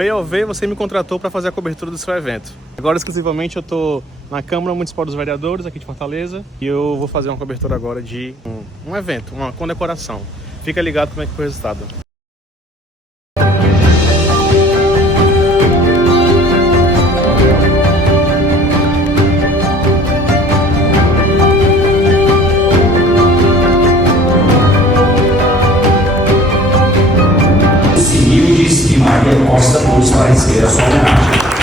POV, você me contratou para fazer a cobertura do seu evento. Agora, exclusivamente, eu estou na Câmara Municipal dos Vereadores, aqui de Fortaleza, e eu vou fazer uma cobertura agora de um evento, uma condecoração. Fica ligado como é que foi o resultado. Maria Costa por esclarecer a sua homenagem.